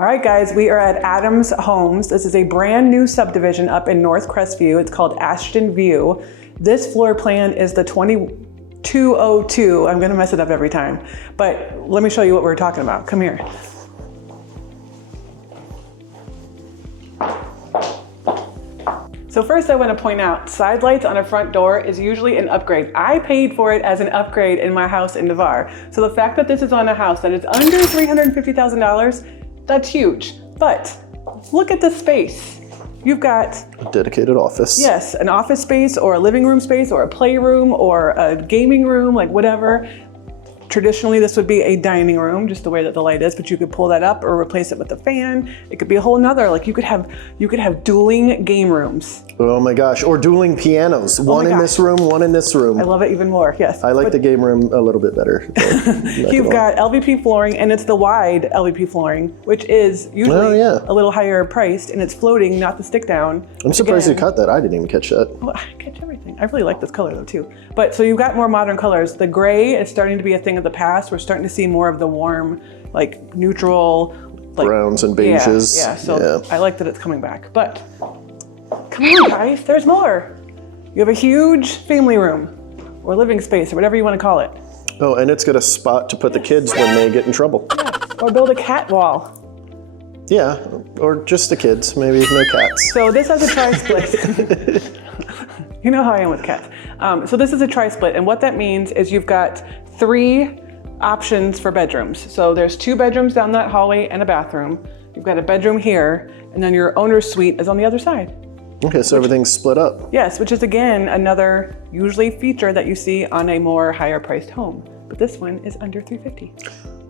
All right, guys, we are at Adams Homes. This is a brand new subdivision up in North Crestview. It's called Ashton View. This floor plan is the 2202. I'm gonna mess it up every time, but let me show you what we're talking about. Come here. So first I want to point out, side lights on a front door is usually an upgrade. I paid for it as an upgrade in my house in Navarre. So the fact that this is on a house that is under $350,000, that's huge. But look at the space. You've got a dedicated office. Yes, an office space or a living room space or a playroom or a gaming room, like whatever. Traditionally, this would be a dining room, just the way that the light is, but you could pull that up or replace it with a fan. It could be a whole nother, like you could have dueling game rooms. Oh my gosh, or dueling pianos. One in this room, one in this room. I love it even more, yes. I like the game room a little bit better. You've got LVP flooring, and it's the wide LVP flooring, which is usually a little higher priced, and it's floating, not the stick down. I'm surprised you cut that. I didn't even catch that. Well, I catch everything. I really like this color though too. But so you've got more modern colors. The gray is starting to be a thing of the past. We're starting to see more of the warm, like neutral, like browns and beiges. Yeah, so I like that it's coming back. But come on, guys, there's more. You have a huge family room or living space or whatever you want to call it. Oh, and it's got a spot to put the kids when they get in trouble. Yes. Or build a cat wall. Yeah, or just the kids, maybe no cats. So this has a tri-split. You know how I am with cats. So this is a tri-split, and what that means is you've got 3 options for bedrooms. So there's 2 bedrooms down that hallway and a bathroom. You've got a bedroom here, and then your owner's suite is on the other side. Okay, so everything's split up. Yes, which is again another usually feature that you see on a more higher priced home. But this one is under $350.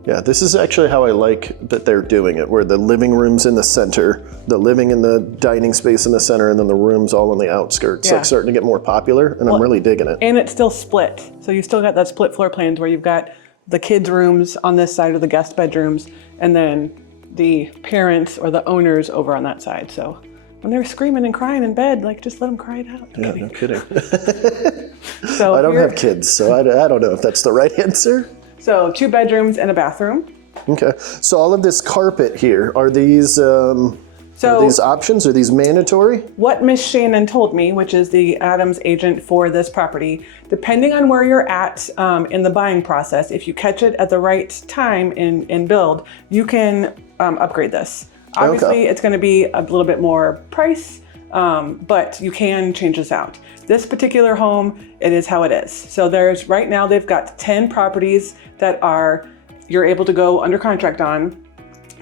Yeah, this is actually how I like that they're doing it, where the living room's in the center, the living and the dining space in the center, and then the rooms all on the outskirts. It's like starting to get more popular, and I'm really digging it. And it's still split. So you still got that split floor plans where you've got the kids' rooms on this side of the guest bedrooms, and then the parents or the owners over on that side. So when they're screaming and crying in bed, like just let them cry it out. Yeah, no kidding. So I don't have kids, so I don't know if that's the right answer. So 2 bedrooms and a bathroom. Okay, so all of this carpet here, are these options? Are these mandatory? What Miss Shannon told me, which is the Adams agent for this property, depending on where you're at in the buying process, if you catch it at the right time in build, you can upgrade this. Obviously, it's going to be a little bit more price, but you can change this out. This particular home, it is how it is. So right now they've got 10 properties that you're able to go under contract on.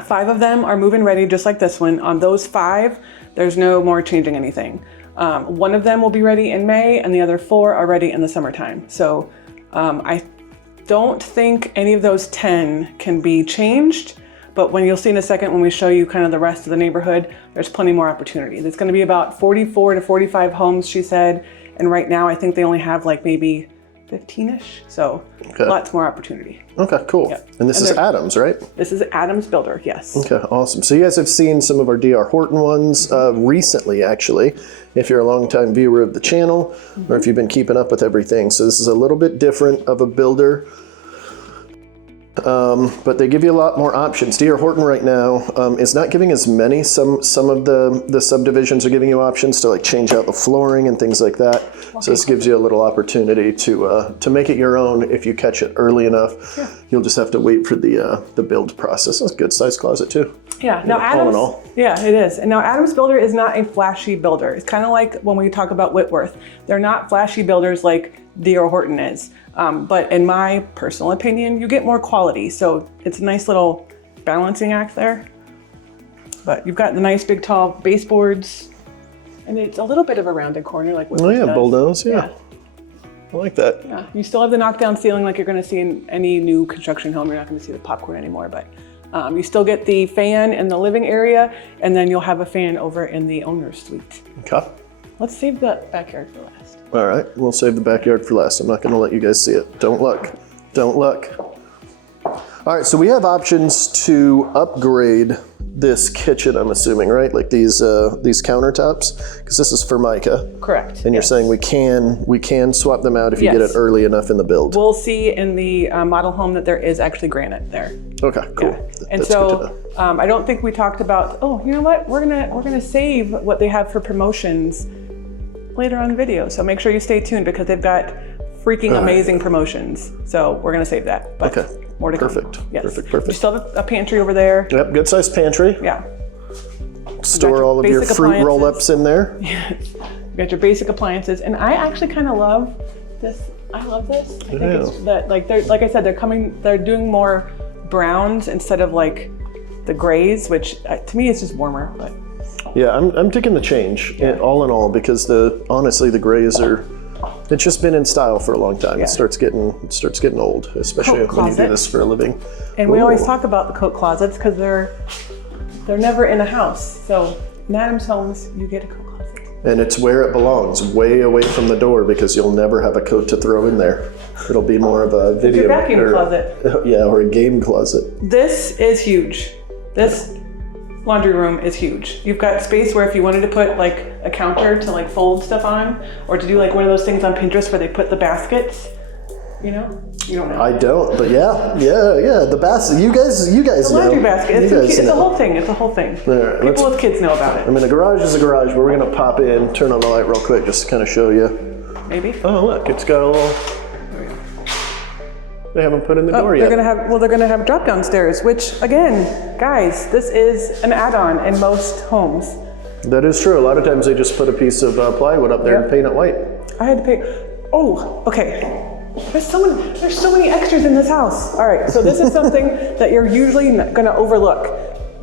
5 of them are move-in ready, just like this one. On those 5, there's no more changing anything. 1 of them will be ready in May, and the other 4 are ready in the summertime. So I don't think any of those 10 can be changed, but when you'll see in a second when we show you kind of the rest of the neighborhood, there's plenty more opportunity. There's going to be about 44 to 45 homes, she said, and right now I think they only have like maybe 15-ish, so lots more opportunity. Okay, cool. Yep. And this is Adams, right? This is Adams Builder, yes. Okay, awesome. So you guys have seen some of our D.R. Horton ones recently, actually, if you're a longtime viewer of the channel, or if you've been keeping up with everything. So this is a little bit different of a builder, but they give you a lot more options. D.R. Horton right now is not giving as many. Some of the subdivisions are giving you options to like change out the flooring and things like that. Okay. So this gives you a little opportunity to make it your own if you catch it early enough. Yeah. You'll just have to wait for the build process. That's a good size closet too. Yeah. Now Adams, yeah, it is. And now Adams Builder is not a flashy builder. It's kind of like when we talk about Whitworth. They're not flashy builders like D.R. Horton is. But in my personal opinion, you get more quality. So it's a nice little balancing act there. But you've got the nice big tall baseboards, and it's a little bit of a rounded corner like Whitworth does. Bullnose, yeah. I like that. Yeah, you still have the knockdown ceiling like you're gonna see in any new construction home. You're not gonna see the popcorn anymore, but you still get the fan in the living area, and then you'll have a fan over in the owner's suite. Okay. Let's save the backyard for last. All right, we'll save the backyard for last. I'm not gonna let you guys see it. Don't look, don't look. All right, so we have options to upgrade this kitchen, I'm assuming, right? Like these countertops, because this is Formica. Correct. And you're saying we can swap them out if you get it early enough in the build. We'll see in the model home that there is actually granite there. Okay, cool. Yeah. And That's so good to know. I don't think we talked about. Oh, you know what? We're gonna save what they have for promotions later on in the video. So make sure you stay tuned because they've got freaking amazing promotions. So we're gonna save that. But Okay. more to come. Perfect. Yes. Perfect. We still have a pantry over there. Yep, good sized pantry. Yeah. Store all of your basic fruit roll-ups in there. Yes. You got your basic appliances, and I actually kind of love this. I love this. I think it's that like I said, they're doing more browns instead of like the grays, which to me is just warmer. But yeah, I'm digging the change, all in all, because honestly the grays are. It's just been in style for a long time. Yeah. It starts getting old, especially when you do this for a living. And we always talk about the coat closets because they're never in a house. So in Adams Homes, you get a coat closet. And it's where it belongs, way away from the door, because you'll never have a coat to throw in there. It'll be more of a video your vacuum closet. Yeah, or a game closet. This is huge. This laundry room is huge. You've got space where if you wanted to put like a counter to like fold stuff on, or to do like one of those things on Pinterest where they put the baskets, you know? You don't know. I don't, but yeah. The basket. You guys The know. laundry basket. It's a know. whole thing. It's a whole thing. Right, People with kids know about I it. mean, a garage is a garage, but we're gonna pop in, turn on the light real quick, just to kind of show you. Maybe. Oh, look, it's got a little. They haven't put in the door yet. They're gonna have drop down stairs, which again, guys, this is an add-on in most homes. That is true. A lot of times they just put a piece of plywood up there and paint it white. I had to pay. Oh, okay. There's so many extras in this house. All right, so this is something that you're usually gonna overlook.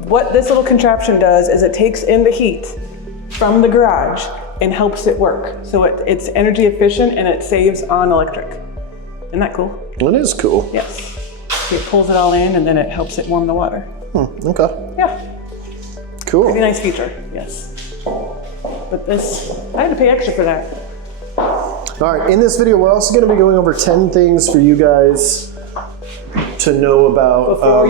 What this little contraption does is it takes in the heat from the garage and helps it work. So it's energy efficient and it saves on electric. Isn't that cool? It is cool. Yes. So it pulls it all in and then it helps it warm the water. Okay. Yeah. Cool. Pretty nice feature, yes. But this, I had to pay extra for that. All right, in this video, we're also going to be going over 10 things for you guys to know about. Before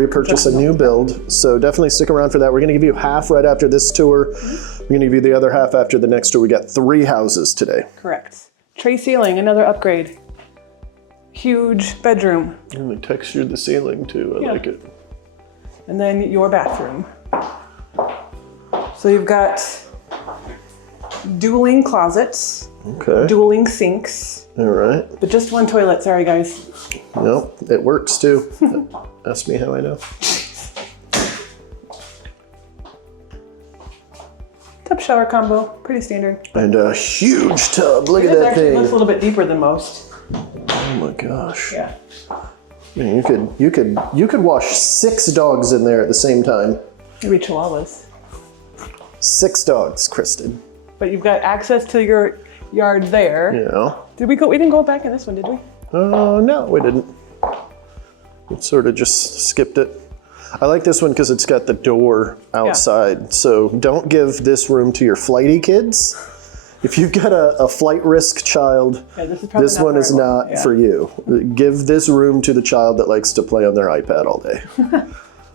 you purchase a new build. So definitely stick around for that. We're going to give you half right after this tour. We're going to give you the other half after the next tour. We got 3 houses today. Correct. Tray ceiling, another upgrade. Huge bedroom. And they textured the ceiling too. I like it. And then your bathroom. So you've got dueling closets, dueling sinks. All right. But just one toilet, sorry guys. Nope, it works too. Ask me how I know. Tub shower combo, pretty standard. And a huge tub. Look at that Actually thing. looks a little bit deeper than most. Oh my gosh. Yeah. Man, you could wash 6 dogs in there at the same time. Maybe chihuahuas. 6 dogs, Kristen. But you've got access to your yard there. Yeah. Did we go? We didn't go back in this one, did we? No, we didn't. We sort of just skipped it. I like this one because it's got the door outside. Yeah. So don't give this room to your flighty kids. If you've got a flight risk child, this one is not for you. Give this room to the child that likes to play on their iPad all day.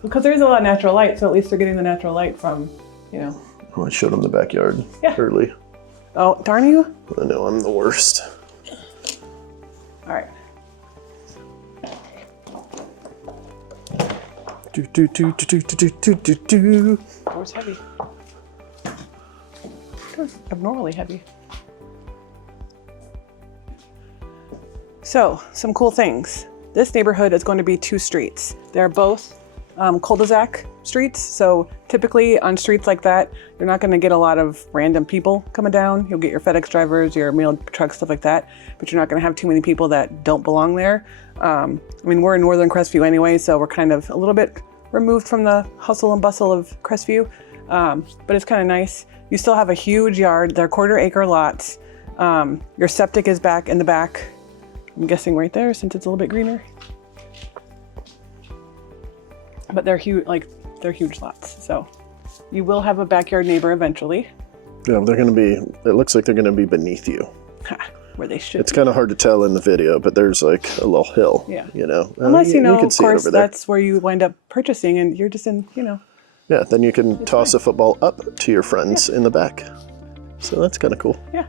Because there is a lot of natural light, so at least they're getting the natural light from, you know. Oh, I showed them the backyard early. Oh, darn you. I know, I'm the worst. All right. Door's heavy. Door's abnormally heavy. So, some cool things. This neighborhood is going to be 2 streets. They're both cul-de-sac streets. So typically on streets like that, you're not going to get a lot of random people coming down. You'll get your FedEx drivers, your mail trucks, stuff like that, but you're not going to have too many people that don't belong there. I mean, we're in northern Crestview anyway, so we're kind of a little bit removed from the hustle and bustle of Crestview, but it's kind of nice. You still have a huge yard. They're 1/4 acre lots. Your septic is back in the back. I'm guessing right there since it's a little bit greener. But they're huge, they're huge lots. So you will have a backyard neighbor eventually. Yeah, they're going to be, it looks like they're going to be beneath you. where they should It's kind of hard to tell in the video, but there's like a little hill, Yeah. you know. Unless, you know, can of see it course, over there. that's where you wind up purchasing and you're just in, you know. Yeah, then you can toss a football up to your friends in the back. So that's kind of cool. Yeah.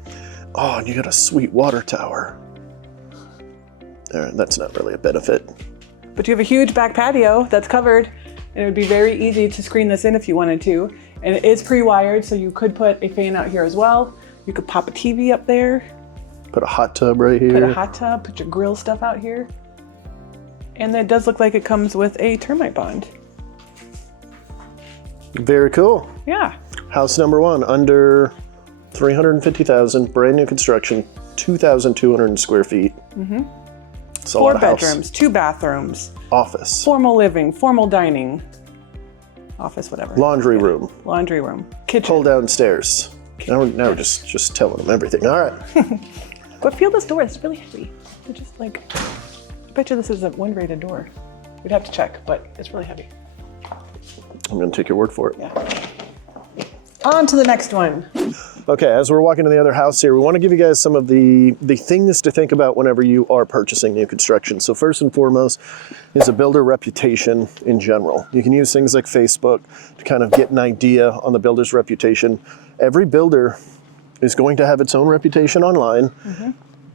Oh, and you got a sweet water tower. That's not really a benefit. But you have a huge back patio that's covered, and it would be very easy to screen this in if you wanted to. And it is pre-wired, so you could put a fan out here as well. You could pop a TV up there. Put a hot tub right here. Put a hot tub, put your grill stuff out here. And it does look like it comes with a termite bond. Very cool. Yeah. House number 1, under 350,000, brand new construction, 2,200 square feet. Mm-hmm. 4 bedrooms, 2 bathrooms. Office. Formal living, formal dining. Office, whatever. Laundry room. Laundry room. Kitchen. Pull down stairs. Now we're just telling them everything. All right. But feel this door, it's really heavy. They're just like, I bet you this is a wind-rated door. We'd have to check, but it's really heavy. I'm going to take your word for it. Yeah. On to the next one. Okay, as we're walking to the other house here, we want to give you guys some of the things to think about whenever you are purchasing new construction. So first and foremost is a builder reputation in general. You can use things like Facebook to kind of get an idea on the builder's reputation. Every builder is going to have its own reputation online. Mm-hmm.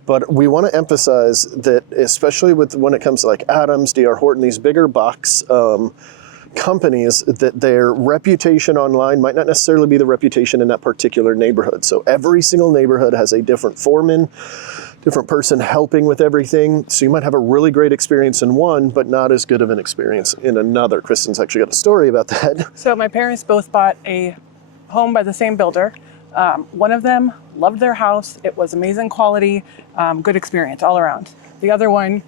But we want to emphasize that, especially when it comes to like Adams, D.R. Horton, these bigger box companies, that their reputation online might not necessarily be the reputation in that particular neighborhood. So every single neighborhood has a different foreman, different person helping with everything. So you might have a really great experience in one, but not as good of an experience in another. Kristen's actually got a story about that. So my parents both bought a home by the same builder. One of them loved their house. It was amazing quality, good experience all around. The other one,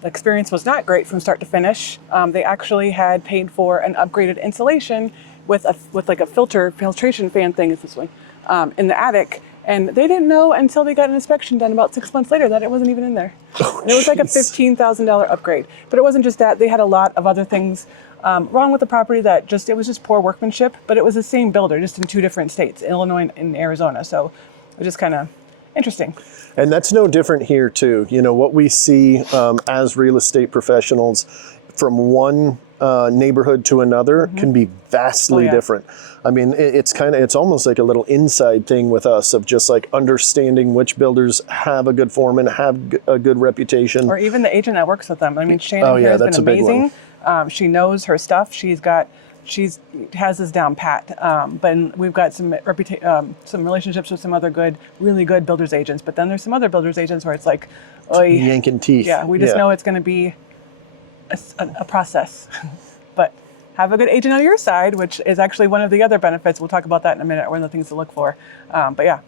the experience was not great from start to finish. They actually had paid for an upgraded insulation with like a filtration fan thing, is this one, in the attic. And they didn't know until they got an inspection done about 6 months later that it wasn't even in there. Oh, and it was like a $15,000 upgrade. But it wasn't just that. They had a lot of other things wrong with the property that it was just poor workmanship. But it was the same builder, just in 2 different states, Illinois and Arizona. So it was just kind of interesting. And that's no different here too. You know, what we see as real estate professionals from one neighborhood to another can be vastly different. I mean, it's almost like a little inside thing with us of just like understanding which builders have a good foreman, have a good reputation. Or even the agent that works with them. I mean, Shannon here has been amazing. She knows her stuff. She has this down pat. But we've got some relationships with some other really good builders agents. But then there's some other builders agents where it's like, yanking teeth. Yeah, we just know it's going to be a process. But have a good agent on your side, which is actually one of the other benefits. We'll talk about that in a minute, one of the things to look for. But yeah.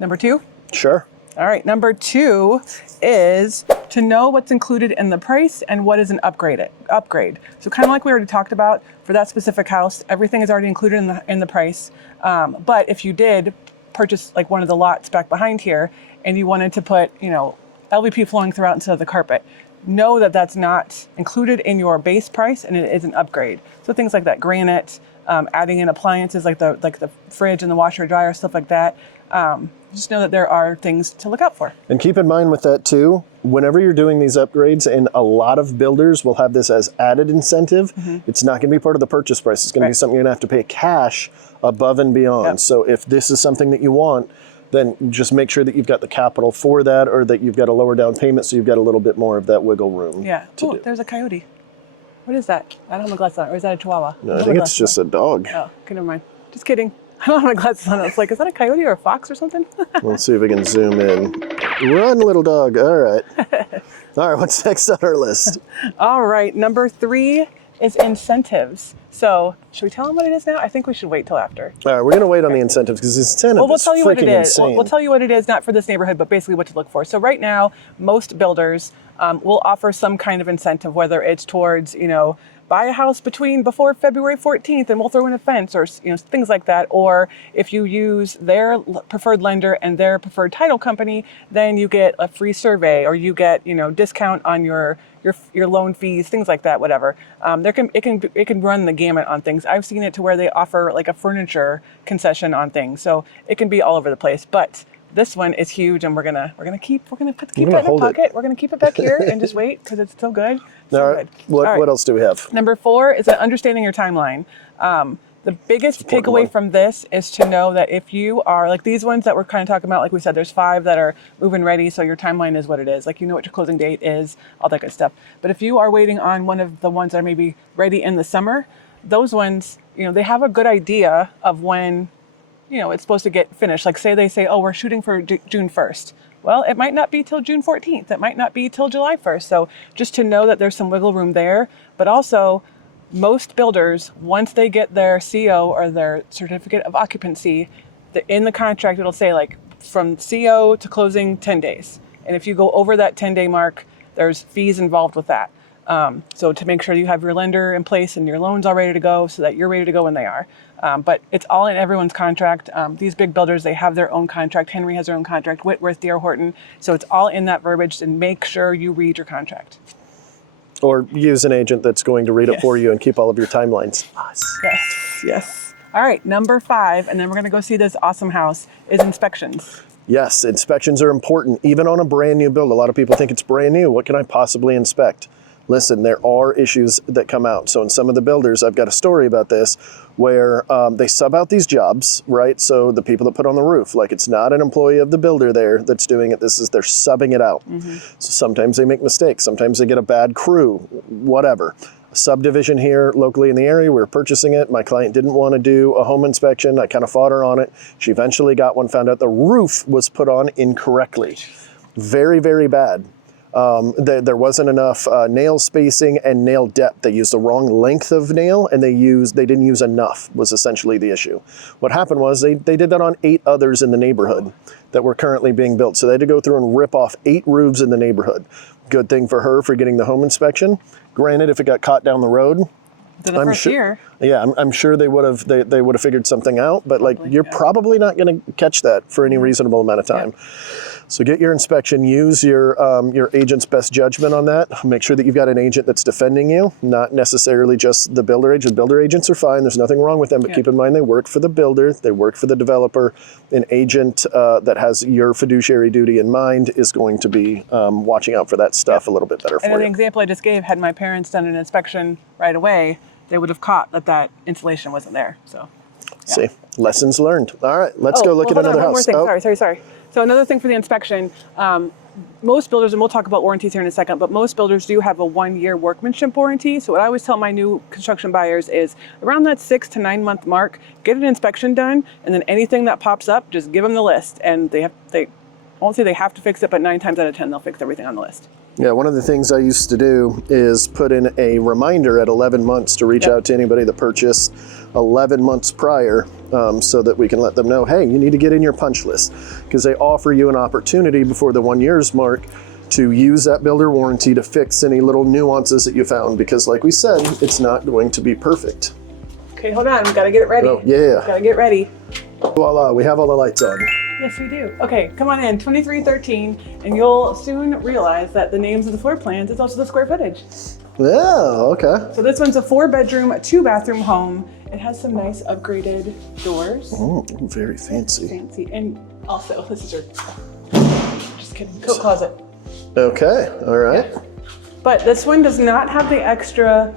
Number 2? Sure. All right, number 2 is to know what's included in the price and what is an upgrade. So kind of like we already talked about, for that specific house, everything is already included in the price. But if you did purchase like one of the lots back behind here and you wanted to put, LVP flooring throughout instead of the carpet, know that that's not included in your base price and it is an upgrade. So things like that, granite, adding in appliances like the fridge and the washer dryer, stuff like that. Just know that there are things to look out for. And keep in mind with that too, whenever you're doing these upgrades, and a lot of builders will have this as added incentive, it's not going to be part of the purchase price. It's going to be something you're going to have to pay cash above and beyond. Yep. So if this is something that you want, then just make sure that you've got the capital for that, or that you've got a lower down payment so you've got a little bit more of that wiggle room. Yeah. Oh, there's a coyote. What is that? I don't have my glasses on. Or is that a chihuahua? No, I think it's just a dog. Oh, okay, never mind. Just kidding. I don't have my glasses on. It's like, is that a coyote or a fox or something? Let's see if we can zoom in. Run, little dog. All right. All right, what's next on our list? All right, number 3 is incentives. So should we tell them what it is now? I think we should wait till after. All right, we're going to wait on the incentives because the incentive we'll tell you what it is. insane. We'll tell you what it is, not for this neighborhood, but basically what to look for. So right now, most builders will offer some kind of incentive, whether it's towards, buy a house before February 14th and we'll throw in a fence, or things like that. Or if you use their preferred lender and their preferred title company, then you get a free survey, or you get discount on your loan fees, things like that. Whatever. It can run the gamut on things. I've seen it to where they offer like a furniture concession on things, so it can be all over the place. But This one is huge, and we're gonna keep that in our hold it. pocket. We're gonna keep it back here and just wait because it's still good. All right. What else do we have? Number 4 is understanding your timeline. The biggest takeaway from this is to know that if you are like these ones that we're kind of talking about, like we said, there's 5 that are move-in ready, so your timeline is what it is. Like, you know what your closing date is, all that good stuff. But if you are waiting on one of the ones that are maybe ready in the summer, those ones, you know, they have a good idea of when, you know, it's supposed to get finished. Like they say, oh, we're shooting for June 1st. Well, it might not be till June 14th. It might not be till July 1st. So just to know that there's some wiggle room there, but also most builders, once they get their CO or their certificate of occupancy, in the contract, it'll say like from CO to closing 10 days. And if you go over that 10-day mark, there's fees involved with that. So to make sure you have your lender in place and your loans all ready to go so that you're ready to go when they are. But it's all in everyone's contract. These big builders, they have their own contract. Henry has their own contract, Whitworth, D.R. Horton. So it's all in that verbiage, and make sure you read your contract. Or use an agent that's going to read it for you and keep all of your timelines. Yes. All right, number 5, and then we're gonna go see this awesome house, is inspections. Yes, inspections are important, even on a brand new build. A lot of people think it's brand new. What can I possibly inspect? Listen, there are issues that come out. So in some of the builders, I've got a story about this, where they sub out these jobs, right? So the people that put on the roof, like it's not an employee of the builder there that's doing it. They're subbing it out. So sometimes they make mistakes. Sometimes they get a bad crew, whatever. A subdivision here locally in the area, we were purchasing it. My client didn't want to do a home inspection. I kind of fought her on it. She eventually got one, found out the roof was put on incorrectly. Very, very bad. There wasn't enough nail spacing and nail depth. They used the wrong length of nail, and they didn't use enough, was essentially the issue. What happened was they did that on 8 others in the neighborhood that were currently being built. So they had to go through and rip off 8 roofs in the neighborhood. Good thing for her for getting the home inspection. Granted, if it got caught down the road, I'm sure they would have figured something out, but you're probably not going to catch that for any reasonable amount of time. So get your inspection, use your agent's best judgment on that. Make sure that you've got an agent that's defending you, not necessarily just the builder agent. Builder agents are fine, there's nothing wrong with them, but keep in mind they work for the builder, they work for the developer. An agent that has your fiduciary duty in mind is going to be watching out for that stuff a little bit better for you. And the example I just gave, had my parents done an inspection right away, they would have caught that insulation wasn't there. So, see, lessons learned. All right, let's go look at another house. One more thing. Sorry. So another thing for the inspection, most builders, and we'll talk about warranties here in a second, but most builders do have a 1-year workmanship warranty. So what I always tell my new construction buyers is around that 6 to 9 month mark, get an inspection done, and then anything that pops up, just give them the list. And I won't say they have to fix it, but 9 times out of 10, they'll fix everything on the list. Yeah, one of the things I used to do is put in a reminder at 11 months to reach out to anybody that purchased 11 months prior, so that we can let them know, hey, you need to get in your punch list, because they offer you an opportunity before the 1 year's mark to use that builder warranty to fix any little nuances that you found, because like we said, it's not going to be perfect. Okay, hold on, we gotta get it ready. Oh, yeah. Gotta get ready. Voila, we have all the lights on. Yes, we do. Okay, come on in, 2313, and you'll soon realize that the names of the floor plans is also the square footage. Yeah, okay. So this one's a 4-bedroom, 2-bathroom home. It has some nice upgraded doors. Oh, very fancy. Fancy. And also, this is your, just kidding, coat closet. Okay, all right. Yeah. But this one does not have the extra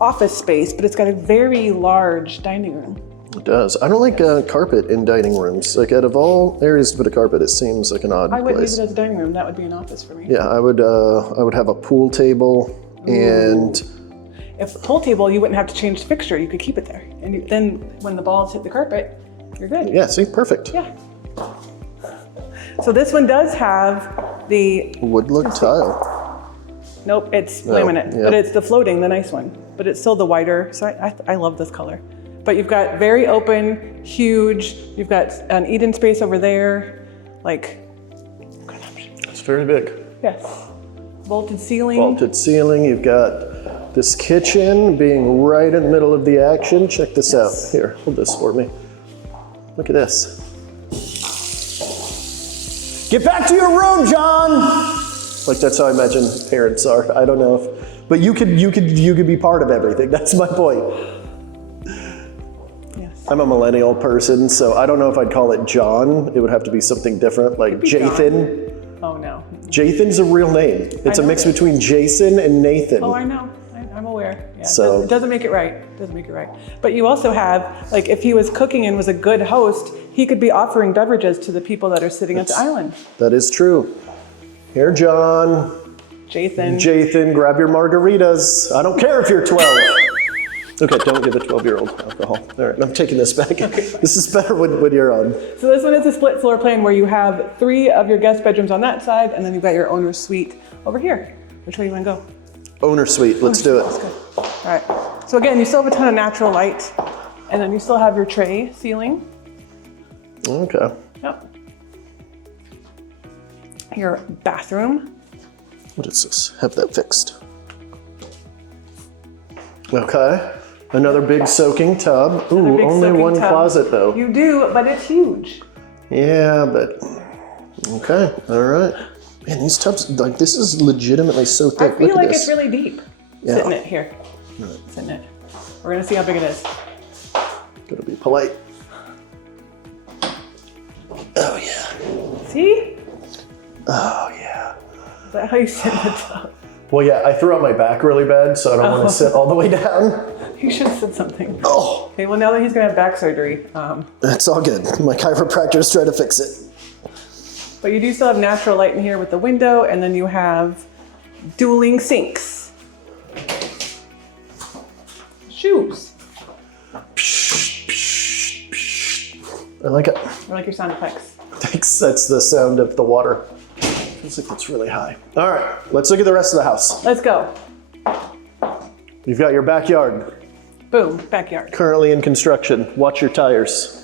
office space, but it's got a very large dining room. It does. I don't like carpet in dining rooms. Like, out of all areas to put a carpet, it seems like an odd place. I wouldn't leave it as a dining room. That would be an office for me. Yeah, I would have a pool table. And if a pool table, you wouldn't have to change the fixture. You could keep it there. And then when the balls hit the carpet, you're good. Yeah, see, perfect. Yeah. So this one does have the wood look tile. Nope, it's laminate, but it's the floating, the nice one. But it's still the wider, so I love this color. But you've got very open, huge, you've got an eat-in space over there, like, good option. It's very big. Yes. Vaulted ceiling. Vaulted ceiling, you've got this kitchen being right in the middle of the action. Check this out. Here, hold this for me. Look at this. Get back to your room, John! Like, that's how I imagine parents are. I don't know if, but you could be part of everything. That's my point. Yes. I'm a millennial person, so I don't know if I'd call it John. It would have to be something different, like Jathan. Oh no. Jathan's a real name. It's a mix between Jason and Nathan. Oh, I know. I'm aware. Yeah. So it doesn't make it right. Doesn't make it right. But you also have, like, if he was cooking and was a good host, he could be offering beverages to the people that are sitting at the island. that is true. Here, John. Jathan, grab your margaritas. I don't care if you're 12. Okay, don't give a 12-year-old alcohol. All right, I'm taking this back. Okay. This is better when you're on. So this one is a split floor plan where you have 3 of your guest bedrooms on that side, and then you've got your owner's suite over here. Which way you want to go? Owner suite, let's do it. That's good. All right. So again, you still have a ton of natural light, and then you still have your tray ceiling. Okay. Yep. Your bathroom. What is this? Have that fixed. Okay. Another big soaking tub. Ooh, only one closet though. You do, but it's huge. Yeah, but okay, all right. Man, these tubs, like, this is legitimately so thick. I feel Look like at this. it's really deep. Yeah. Sit in it here. Sit in it. We're gonna see how big it is. Gotta be polite. Oh yeah. See? Oh yeah. Is that how you sit in the tub? Well, yeah, I threw out my back really bad, so I don't want to sit all the way down. You should have said something. Oh. Okay, well now that he's gonna have back surgery. That's all good. My chiropractor's trying to fix it. But you do still have natural light in here with the window, and then you have dueling sinks. Shoes. I like it. I like your sound effects. Thanks, that's the sound of the water. Feels like it's really high. All right, let's look at the rest of the house. Let's go. You've got your backyard. Boom, backyard. Currently in construction. Watch your tires.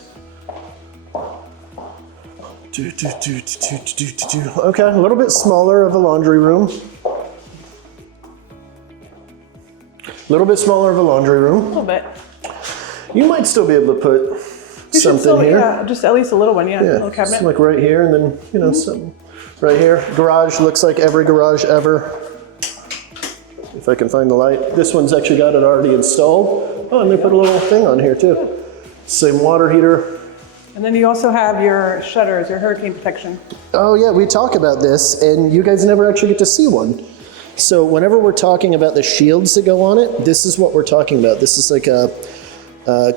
Okay, a little bit smaller of a laundry room. A little bit smaller of a laundry A room. little bit. You might still be able to put You something still, here. Yeah, just at least a little one, yeah. A little cabinet. Like right here, and then, you know, something right here. Garage looks like every garage ever. If I can find the light. This one's actually got it already installed. Oh, and they put a little thing on here too. Same water heater. And then you also have your shutters, your hurricane protection. Oh yeah, we talk about this, and you guys never actually get to see one. So whenever we're talking about the shields that go on it, this is what we're talking about. This is like a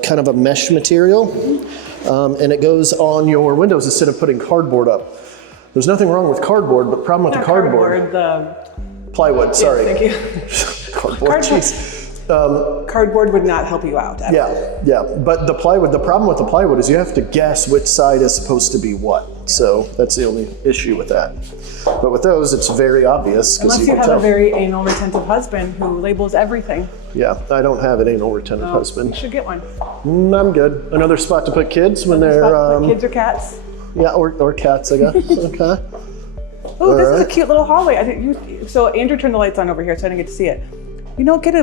kind of a mesh material, and it goes on your windows instead of putting cardboard up. There's nothing wrong with cardboard, but the problem with the cardboard, plywood, sorry. Yes, thank you. Cardboard, jeez. Cardboard would not help you out at all. Yeah, but the plywood, the problem with the plywood is you have to guess which side is supposed to be what. So that's the only issue with that. But with those, it's very obvious because Unless you you can have tell. a very anal retentive husband who labels everything. Yeah, I don't have an anal retentive You husband. should get one. I'm good. Another spot to put kids when Spot they're, to put kids or cats. yeah, or cats, I guess. Okay. Oh, this is right. a cute little hallway. I think so Andrew turned the lights on over here, so I didn't get to see it. You don't get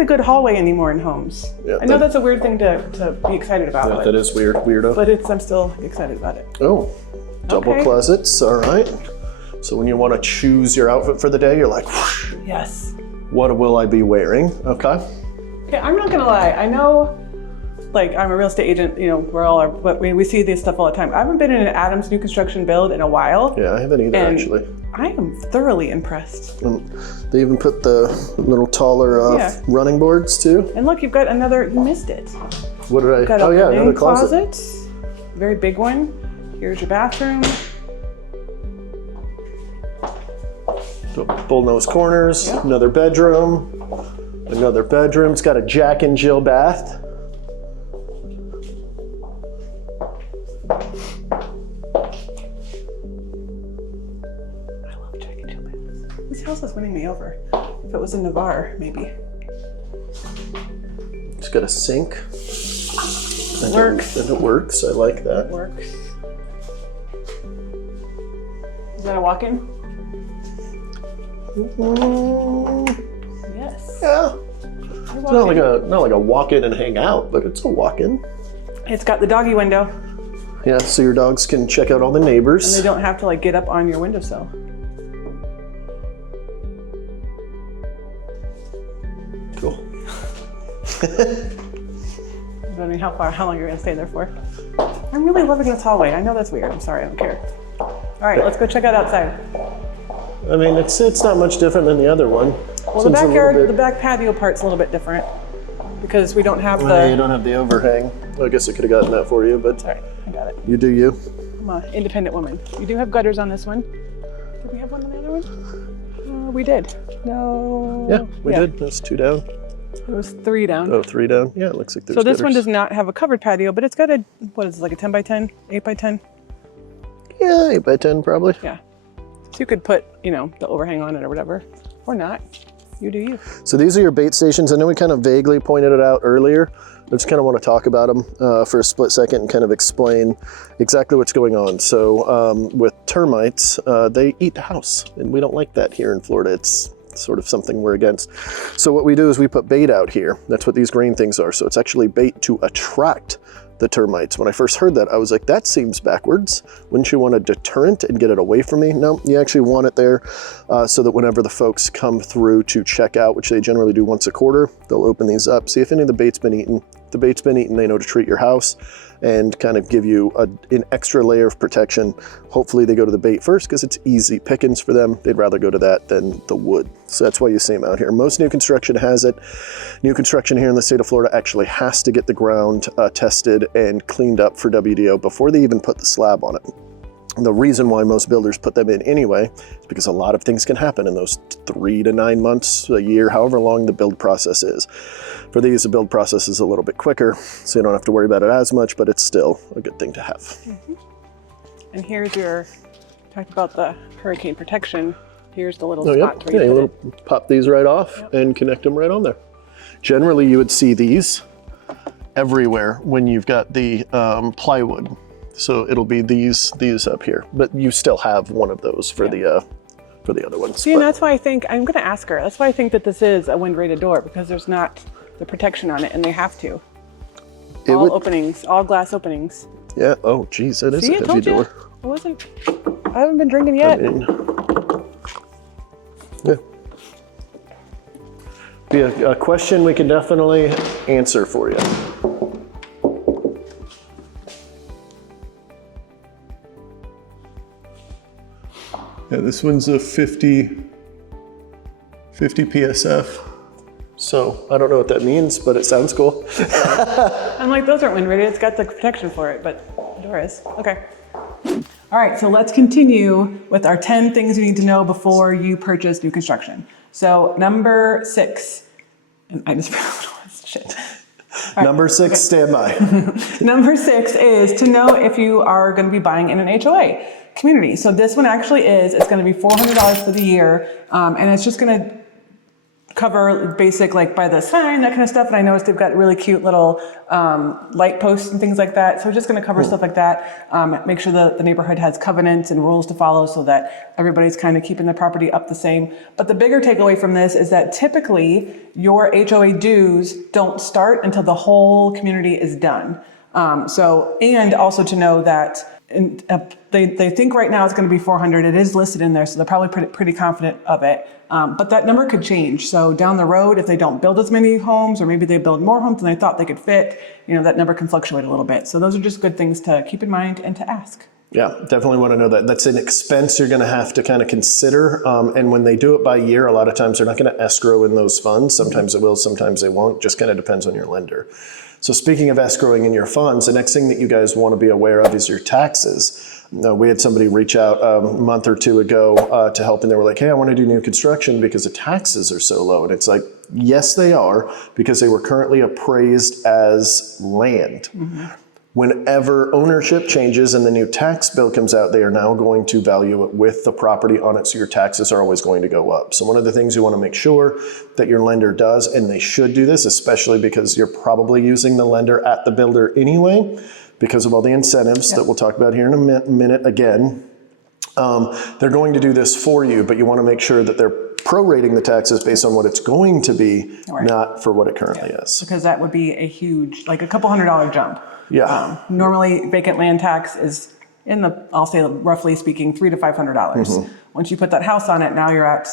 a good hallway anymore in homes. Yeah, I know that's a weird thing to be excited about. Yeah, but, that is weird, weirdo. But I'm still excited about it. Oh, double Okay. closets, all right. So when you want to choose your outfit for the day, you're like, whoosh, Yes. what will I be wearing? Okay. Okay, I'm not gonna lie. I know, like, I'm a real estate agent. You know, but we see this stuff all the time. I haven't been in an Adams new construction build in a while. Yeah, I haven't either, and actually. I am thoroughly impressed. They even put the little taller Yeah. running boards too. And look, you've got another. You missed it. What did I? Got Oh a yeah, linen another closet. Very big one. Here's your bathroom. So bullnose corners. Yeah. Another bedroom. Another bedroom. It's got a Jack and Jill bath. I love Jack and Jill baths. This house is winning me over. If it was in Navarre, maybe. It's got a sink. Works. And it works. I like that. Works. Is that a walk-in? Yes. Yeah. It's not like a walk-in and hang out, but it's a walk-in. It's got the doggy window, Yeah, so your dogs can check out all the and neighbors. they don't have to like get up on your windowsill. Cool. Depending how long you're gonna stay there for. I'm really loving this hallway. I know that's weird. I'm sorry, I don't care. All right, let's go check out outside. I mean, it's not much different than the other one. Well, the backyard, the back patio part's a little bit different because we don't have you don't have the overhang. Well, I guess I could have gotten that for you, but all right, I got it. You do you. I'm an independent woman. You do have gutters on this one. Did we have one on the other one? We did. No. Yeah, we did. That's 2 down. It was 3 down. Oh, 3 down. Yeah, it looks like there's So this one gutters. does not have a covered patio, but it's got a, what is it, like a 10 by 10, 8 by 10? Yeah, 8 by 10 probably. Yeah. So you could put, you know, the overhang on it or whatever, or not. You do you. So these are your bait stations. I know we kind of vaguely pointed it out earlier. I just kind of want to talk about them for a split second and kind of explain exactly what's going on. So with termites, they eat the house, and we don't like that here in Florida. It's sort of something we're against. So what we do is we put bait out here. That's what these green things are. So it's actually bait to attract the termites. When I first heard that, I was like, that seems backwards. Wouldn't you want a deterrent and get it away from me? No, you actually want it there so that whenever the folks come through to check out, which they generally do once a quarter, they'll open these up, see if any of the bait's been eaten. If the bait's been eaten, they know to treat your house and kind of give you an extra layer of protection. Hopefully they go to the bait first because it's easy pickings for them. They'd rather go to that than the wood. So that's why you see them out here. Most new construction has it. New construction here in the state of Florida actually has to get the ground tested and cleaned up for WDO before they even put the slab on it. The reason why most builders put them in anyway is because a lot of things can happen in those 3 to 9 months, a year, however long the build process is. For these, the build process is a little bit quicker, so you don't have to worry about it as much, but it's still a good thing to have. Mm-hmm. And here's your, talked about the hurricane protection. Here's the little spot where you pop these right off and connect them right on there. Generally, you would see these everywhere when you've got the plywood. So it'll be these up here, but you still have one of those for the other ones. See, and that's why I think, I'm gonna ask her, that's why I think that this is a wind rated door, because there's not the protection on it, and they have to. Openings, all glass openings. Yeah, oh geez, that is a heavy door. I wasn't, I haven't been drinking yet. I mean, yeah. Be a question we can definitely answer for you. Yeah, this one's a 50 PSF. So I don't know what that means, but it sounds cool. I'm like, those aren't wind rated. It's got the protection for it, but the door is. Okay. All right, so let's continue with our 10 things you need to know before you purchase new construction. So number 6, and I just forgot what it was, shit. Number 6, stand by. Number 6 is to know if you are going to be buying in an HOA community. So this one actually it's going to be $400 for the year, and it's just going to cover basic, like by the sign, that kind of stuff. And I noticed they've got really cute little light posts and things like that. So we're just going to cover stuff like that. Make sure that the neighborhood has covenants and rules to follow so that everybody's kind of keeping the property up the same. But the bigger takeaway from this is that typically your HOA dues don't start until the whole community is done. And also to know that they think right now it's going to be 400. It is listed in there, so they're probably pretty confident of it. But that number could change. So down the road, if they don't build as many homes, or maybe they build more homes than they thought they could fit, that number can fluctuate a little bit. So those are just good things to keep in mind and to ask. Yeah, definitely want to know that. That's an expense you're going to have to kind of consider. And when they do it by year, a lot of times they're not going to escrow in those funds. Sometimes it will, sometimes they won't. Just kind of depends on your lender. So speaking of escrowing in your funds, the next thing that you guys want to be aware of is your taxes. We had somebody reach out a month or two ago to help, and they were like, hey, I want to do new construction because the taxes are so low. And it's like, yes, they are, because they were currently appraised as land. Mm-hmm. Whenever ownership changes and the new tax bill comes out, they are now going to value it with the property on it, so your taxes are always going to go up. So one of the things you want to make sure that your lender does, and they should do this, especially because you're probably using the lender at the builder anyway, because of all the incentives that we'll talk about here in a minute again. They're going to do this for you, but you want to make sure that they're prorating the taxes based on what it's going to be, not for what it currently is. Because that would be a huge, like a couple $100 jump. Yeah. Normally, vacant land tax is in the, I'll say roughly speaking, $300 to $500. Mm-hmm. Once you put that house on it, now you're at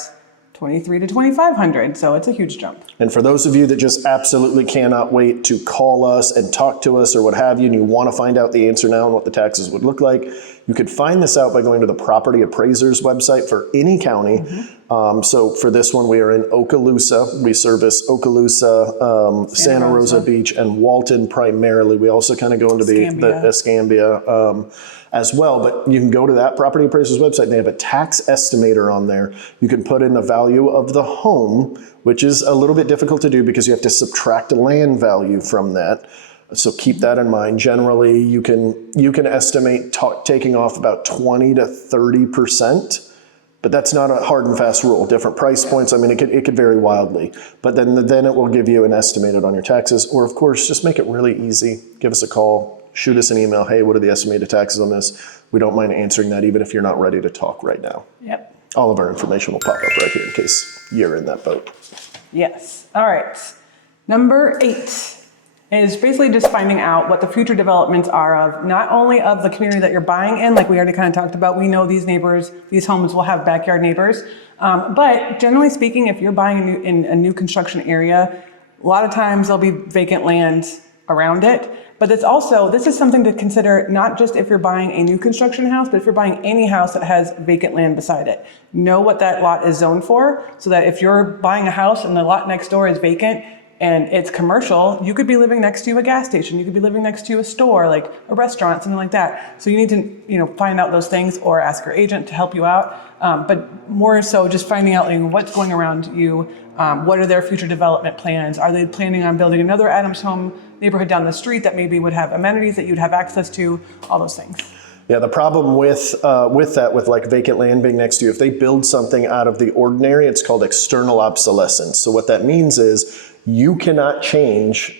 23 to 2,500. So it's a huge jump. And for those of you that just absolutely cannot wait to call us and talk to us or what have you, and you want to find out the answer now and what the taxes would look like, you could find this out by going to the property appraiser's website for any county. So for this one, we are in Okaloosa. We service Okaloosa, Santa Rosa Beach, and Walton primarily. We also kind of go into the Escambia as well, but you can go to that property appraiser's website and they have a tax estimator on there. You can put in the value of the home, which is a little bit difficult to do because you have to subtract land value from that. So keep that in mind. Generally, you can estimate taking off about 20 to 30%. But that's not a hard and fast rule. Different price points, I mean, it could vary wildly. But then it will give you an estimated on your taxes. Or of course, just make it really easy. Give us a call, shoot us an email. Hey, what are the estimated taxes on this? We don't mind answering that even if you're not ready to talk right now. Yep. All of our information will pop up right here in case you're in that boat. Yes. All right. Number 8 is basically just finding out what the future developments are of not only of the community that you're buying in, like we already kind of talked about. We know these neighbors, these homes will have backyard neighbors. But generally speaking, if you're buying in a new construction area, a lot of times there'll be vacant land around it. But this is something to consider, not just if you're buying a new construction house, but if you're buying any house that has vacant land beside it. Know what that lot is zoned for, so that if you're buying a house and the lot next door is vacant, and it's commercial, you could be living next to a gas station. You could be living next to a store, like a restaurant, something like that. So you need to, find out those things or ask your agent to help you out. But more so just finding out what's going around you. What are their future development plans? Are they planning on building another Adams home neighborhood down the street that maybe would have amenities that you'd have access to? All those things. Yeah, the problem with like vacant land being next to you, if they build something out of the ordinary, it's called external obsolescence. So what that means is you cannot change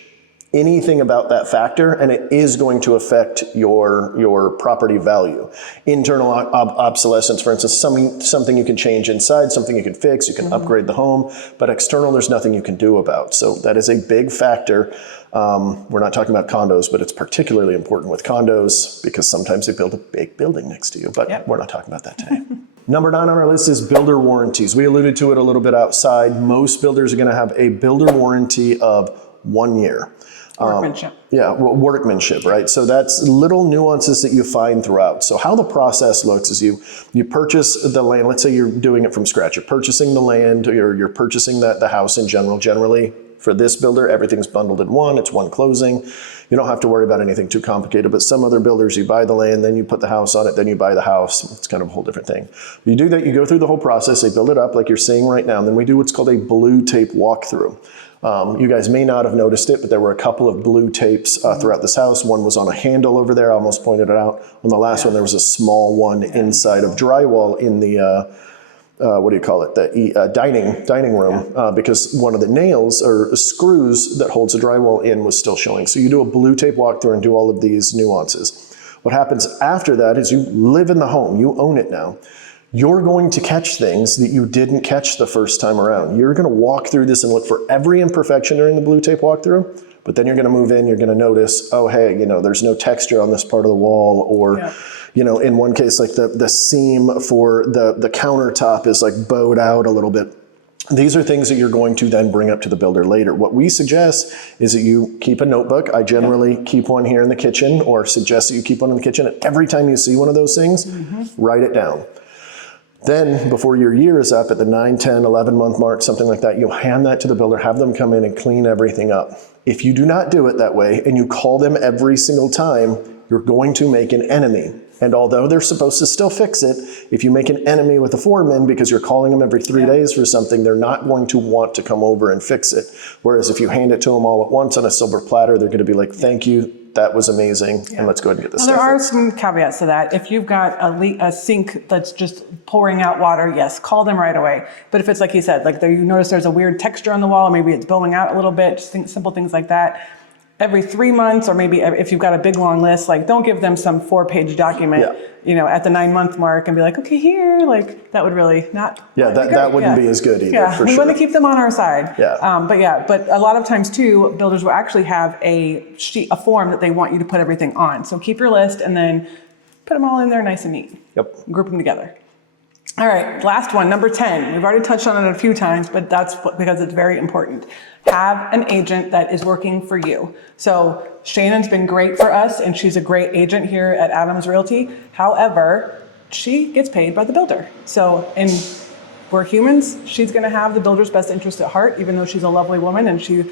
anything about that factor, and it is going to affect your property value. Internal obsolescence, for instance, something you can change inside, something you can fix, you can upgrade the home, but external, there's nothing you can do about. So that is a big factor. We're not talking about condos, but it's particularly important with condos because sometimes they build a big building next to you, but We're not talking about that today. Number 9 on our list is builder warranties. We alluded to it a little bit outside. Most builders are going to have a builder warranty of 1 year. Workmanship. Workmanship, right? So that's little nuances that you find throughout. So how the process looks is you purchase the land. Let's say you're doing it from scratch. You're purchasing the land, or you're purchasing the house in general. Generally, for this builder, everything's bundled in one. It's one closing. You don't have to worry about anything too complicated, but some other builders, you buy the land, then you put the house on it, then you buy the house. It's kind of a whole different thing. You do that, you go through the whole process, they build it up like you're seeing right now, and then we do what's called a blue tape walkthrough. You guys may not have noticed it, but there were a couple of blue tapes throughout this house. One was on a handle over there, I almost pointed it out. On the last one, there was a small one inside of drywall in the the dining room, because one of the nails or screws that holds the drywall in was still showing. So you do a blue tape walkthrough and do all of these nuances. What happens after that is you live in the home, you own it now. You're going to catch things that you didn't catch the first time around. You're going to walk through this and look for every imperfection during the blue tape walkthrough, but then you're going to move in, you're going to notice, oh, hey, there's no texture on this part of the wall, or in one case, like the seam for the countertop is like bowed out a little bit. These are things that you're going to then bring up to the builder later. What we suggest is that you keep a notebook. I generally keep one here in the kitchen, or suggest that you keep one in the kitchen. And every time you see one of those things, write it down. Then before your year is up at the 9, 10, 11 month mark, something like that, you'll hand that to the builder, have them come in and clean everything up. If you do not do it that way and you call them every single time, you're going to make an enemy. And although they're supposed to still fix it, if you make an enemy with the foreman because you're calling them every 3 days for something, they're not going to want to come over and fix it. Whereas if you hand it to them all at once on a silver platter, they're going to be like, thank you, that was amazing, and let's go ahead and get this stuff There are fixed. some caveats to that. If you've got a sink that's just pouring out water, yes, call them right away. But if it's like you said, like you notice there's a weird texture on the wall, maybe it's bowing out a little bit, just simple things like that. Every 3 months, or maybe if you've got a big long list, like don't give them some 4-page document, at the 9-month mark and be like, okay, here, like that would really not. Yeah, that wouldn't be as good either, for we sure. want to keep them on our side. Yeah. But a lot of times too, builders will actually have a form that they want you to put everything on. So keep your list and then put them all in there nice and neat. Yep. Group them together. All right, last one, number 10. We've already touched on it a few times, but that's because it's very important. Have an agent that is working for you. So Shannon's been great for us, and she's a great agent here at Adams Realty. However, she gets paid by the builder. So, and we're humans. She's going to have the builder's best interest at heart, even though she's a lovely woman and she,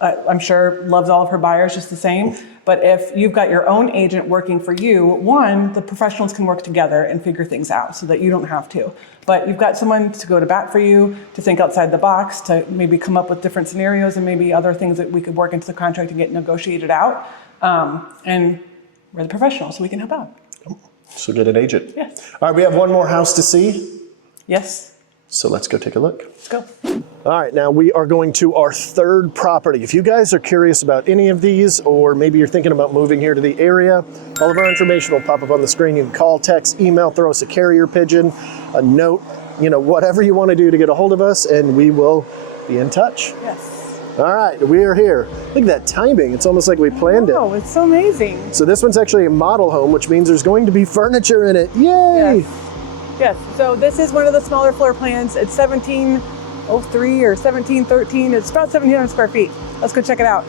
I'm sure, loves all of her buyers just the same. But if you've got your own agent working for you, one, the professionals can work together and figure things out so that you don't have to. But you've got someone to go to bat for you, to think outside the box, to maybe come up with different scenarios and maybe other things that we could work into the contract and get negotiated out. And we're the professionals, so we can help out. So get an agent. Yes. All right, we have one more house to see. Yes. So let's go take a look. Let's go. All right, now we are going to our third property. If you guys are curious about any of these, or maybe you're thinking about moving here to the area, all of our information will pop up on the screen. You can call, text, email, throw us a carrier pigeon, a note, whatever you want to do to get a hold of us, and we will be in touch. Yes. All right, we are here. Look at that timing. It's almost like we planned it. Oh, it's so amazing. So this one's actually a model home, which means there's going to be furniture in it. Yay! Yes. Yes, so this is one of the smaller floor plans. It's 1703 or 1713. It's about 1,700 square feet. Let's go check it out.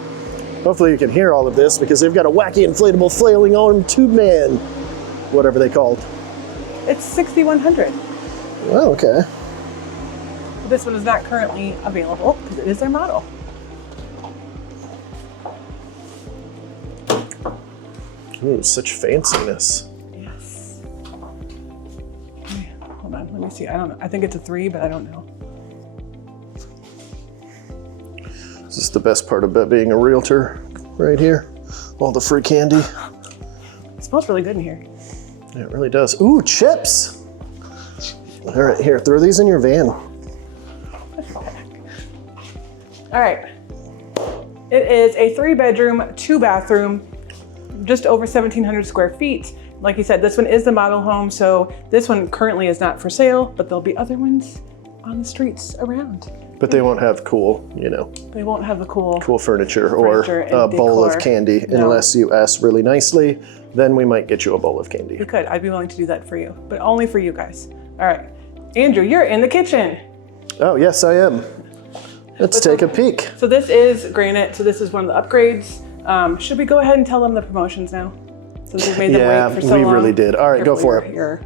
Hopefully you can hear all of this because they've got a wacky inflatable flailing arm tube man, whatever they called. It's 6,100. Oh, okay. This one is not currently available because it is their model. Ooh, such fanciness. Yes. Hold on, let me see. I don't know. I think it's a 3, but I don't know. This is the best part about being a realtor right here. All the free candy. It smells really good in here. Yeah, it really does. Ooh, chips. All right, here, throw these in your van. All right. It is a 3-bedroom, 2-bathroom, just over 1,700 square feet. Like you said, this one is the model home, so this one currently is not for sale, but there'll be other ones on the streets around. But they won't have cool, They won't have the cool furniture or a bowl of candy unless you ask really nicely. Then we might get you a bowl of candy. You could. I'd be willing to do that for you, but only for you guys. All right. Andrew, you're in the kitchen. Oh, yes, I am. Let's take a peek. So this is granite. So this is one of the upgrades. Should we go ahead and tell them the promotions now? Since we've made them wait for so long. Yeah, we really did. All right, go for it. You're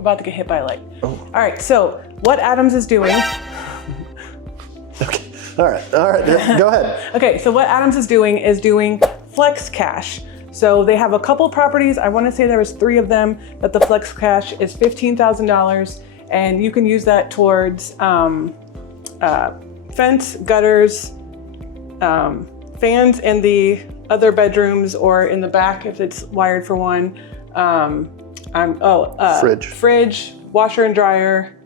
about to get hit by a light. Oh. All right, so what Adams is doing. Okay, all right, go ahead. Okay, so what Adams is doing flex cash. So they have a couple properties. I want to say there was 3 of them that the flex cash is $15,000, and you can use that towards fence, gutters, fans in the other bedrooms or in the back if it's wired for one. Fridge, washer and dryer.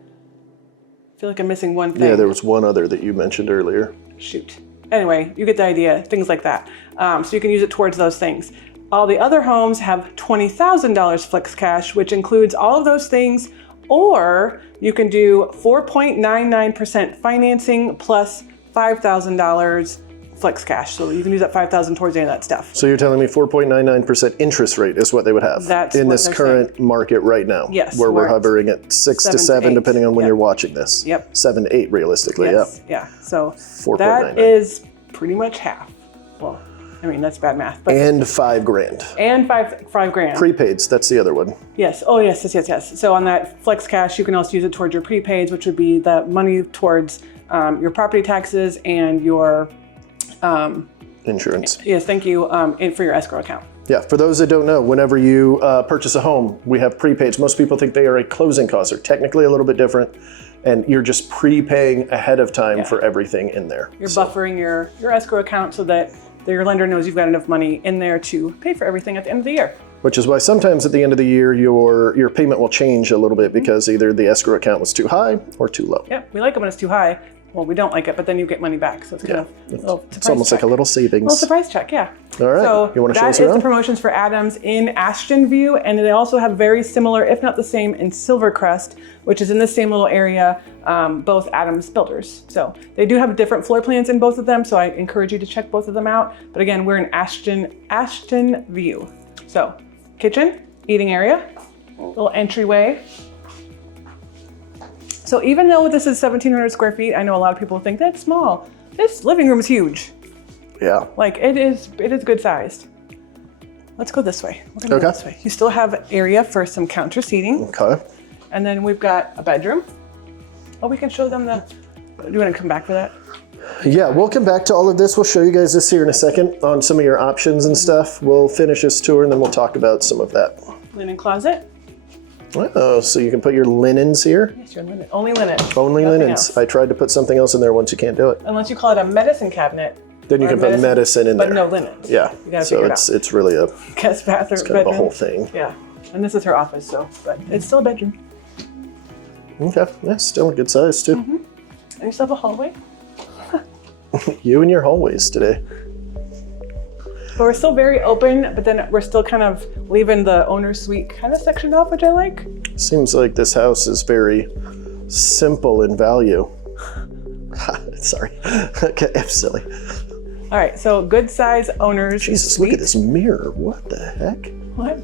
I feel like I'm missing one thing. Yeah, there was one other that you mentioned earlier. Shoot. Anyway, you get the idea, things like that. So you can use it towards those things. All the other homes have $20,000 flex cash, which includes all of those things, or you can do 4.99% financing plus $5,000 flex cash. So you can use that $5,000 towards any of that stuff. So you're telling me 4.99% interest rate is what they would have in this current market right now? Yes. Where we're hovering at 6 to 7, depending on when you're watching this. Yep. 7 to 8 realistically, yes. Yeah. So 4.99. That is pretty much half. Well, I mean, that's bad math. But and $5,000. And $5,000. Prepaids, that's the other one. Yes. Oh, yes. So on that flex cash, you can also use it towards your prepaids, which would be the money towards your property taxes and your insurance. Yes, thank you. For your escrow account. Yeah, for those that don't know, whenever you purchase a home, we have prepaids. Most people think they are a closing cost. They're technically a little bit different, and you're just prepaying ahead of time for everything in there. You're buffering your escrow account so that your lender knows you've got enough money in there to pay for everything at the end of the year. Which is why sometimes at the end of the year, your payment will change a little bit because either the escrow account was too high or too low. Yeah, we like it when it's too high. Well, we don't like it, but then you get money back. So it's kind of a little surprise It's almost like a little savings. A little surprise check, yeah. All right, so you want to show us that is around? the promotions for Adams in Ashton View, and they also have very similar, if not the same, in Silvercrest, which is in the same little area, both Adams builders. So they do have different floor plans in both of them, so I encourage you to check both of them out. But again, we're in Ashton View. So kitchen, eating area, little entryway. So even though this is 1,700 square feet, I know a lot of people think that's small. This living room is huge. Yeah. Like it is good sized. Let's go this way. We're gonna go this way. You still have area for some counter seating. Okay. And then we've got a bedroom. Oh, we can show them the, do you want to come back for that? Yeah, we'll come back to all of this. We'll show you guys this here in a second on some of your options and stuff. We'll finish this tour and then we'll talk about some of that. Linen closet. Oh, so you can put your linens here? Yes, your linen. Only linen. Only Nothing linens. else. I tried to put something else in there once you can't do it. Unless you call it a medicine cabinet. Then you can put medicine in there. But no linens. Yeah. You gotta so figure it's really a guest bathroom. it's kind of a whole thing. Yeah. And this is her office, so, but it's still a bedroom. Okay. Yeah, still a good size too. And you still have a hallway. You and your hallways today. But we're still very open, but then we're still kind of leaving the owner's suite kind of sectioned off, which I like. Seems like this house is very simple in value. Sorry. Okay, I'm silly. All right, so good size owner's Jesus, suite. look at this mirror. What the heck? What?